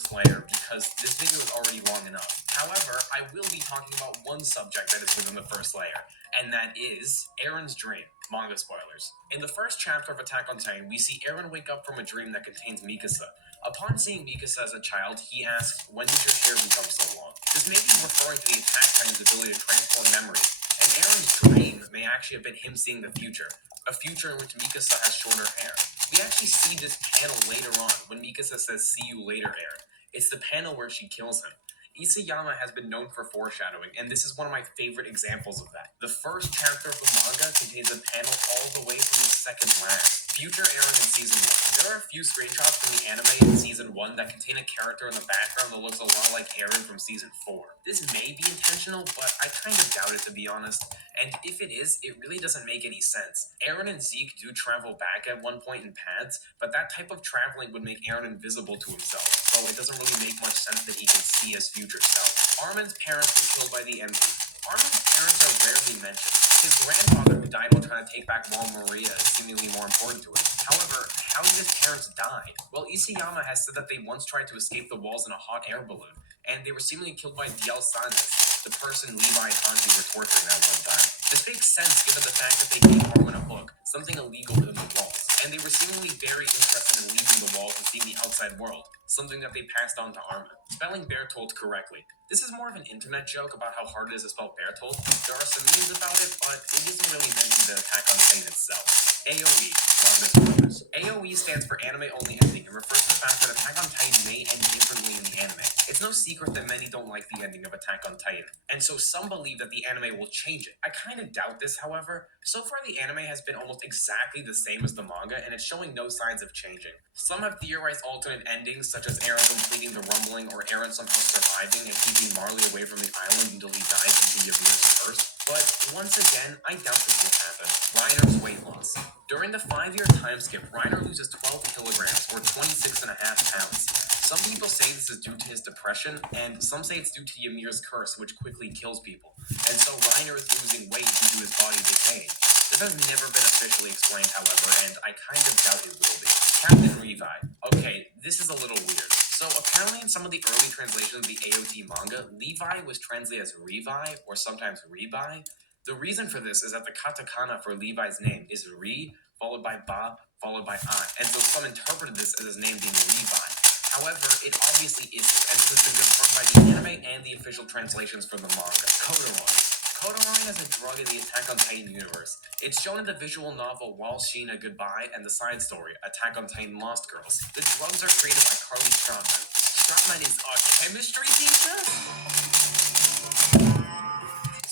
first layer because this video is already long enough. However, I will be talking about one subject that is within the first layer, and that is Eren's dream. Manga spoilers. In the first chapter of Attack on Titan, we see Eren wake up from a dream that contains Mikasa. Upon seeing Mikasa as a child, he asks, "When did your hair become so long?" This may be referring to the Attack Titan's ability to transform memories, and Eren's dream may actually have been him seeing the future, a future in which Mikasa has shorter hair. We actually see this panel later on when Mikasa says, "See you later, Eren." It's the panel where she kills him. Isayama has been known for foreshadowing, and this is one of my favorite examples of that. The first chapter of the manga contains a panel all the way from the second last. Future Eren in Season 1. There are a few screenshots from the anime in Season 1 that contain a character in the background that looks a lot like Eren from Season 4. This may be intentional, but I kind of doubt it, to be honest. And if it is, it really doesn't make any sense. Eren and Zeke do travel back at one point in paths, but that type of traveling would make Eren invisible to himself, so it doesn't really make much sense that he can see his future self. Armin's parents were killed by the MP. Armin's parents are rarely mentioned. His grandfather, who died while trying to take back Mall Maria, is seemingly more important to him. However, how did his parents die? Well, Isayama has said that they once tried to escape the walls in a hot air balloon, and they were seemingly killed by Diel Sanis, the person Levi and Hanji were torturing at one time. This makes sense given the fact that they gave Armin a book, something illegal within the walls, and they were seemingly very interested in leaving the walls and seeing the outside world, something that they passed on to Armin. Spelling Bertolt correctly. This is more of an internet joke about how hard it is to spell Bertolt. There are some memes about it, but it isn't really mentioned in Attack on Titan itself. AOE, manga spoilers. AOE stands for Anime Only Ending and refers to the fact that Attack on Titan may end differently in the anime. It's no secret that many don't like the ending of Attack on Titan, and so some believe that the anime will change it. I kind of doubt this, however. So far, the anime has been almost exactly the same as the manga, and it's showing no signs of changing. Some have theorized alternate endings, such as Eren completing the rumbling, or Eren somehow surviving and keeping Marley away from the island until he dies into Ymir's curse. But once again, I doubt this will happen. Reiner's weight loss. During the 5-year time skip, Reiner loses 12 kilograms, or 26.5 pounds. Some people say this is due to his depression, and some say it's due to Ymir's curse, which quickly kills people. And so Reiner is losing weight due to his body decaying. This has never been officially explained, however, and I kind of doubt it will be. Captain Levi. Okay, this is a little weird. So apparently in some of the early translations of the AOT manga, Levi was translated as Revi, or sometimes Rebai. The reason for this is that the katakana for Levi's name is Re, followed by Ba, followed by A, and so some interpreted this as his name being Levi. However, it obviously isn't, and this has been confirmed by the anime and the official translations for the manga. Kodoron. Kodoron is a drug in the Attack on Titan universe. It's shown in the visual novel Wall Sheena Goodbye and the side story, Attack on Titan Lost Girls. The drugs are created by Carly Stratman. Stratman is a chemistry teacher?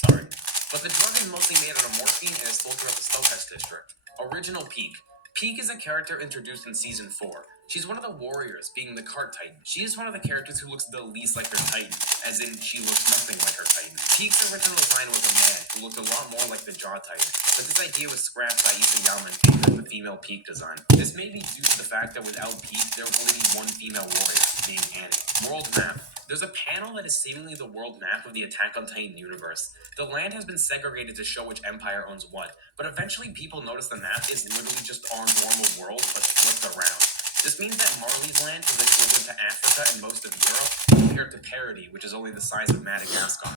Sorry. But the drug is mostly made out of morphine and is sold throughout the Stokas district. Original Peak. Peak is a character introduced in Season 4. She's one of the warriors, being the Cart Titan. She is one of the characters who looks the least like her Titan, as in she looks nothing like her Titan. Peak's original design was a man who looked a lot more like the Jaw Titan, but this idea was scrapped by Isayama in favor of the female Peak design. This may be due to the fact that without Peak, there would only be one female warrior, being Annie. World Map. There's a panel that is seemingly the world map of the Attack on Titan universe. The land has been segregated to show which empire owns what, but eventually people notice the map is literally just our normal world, but flipped around. This means that Marley's land is equivalent to Africa and most of Europe, compared to Parody, which is only the size of Madagascar.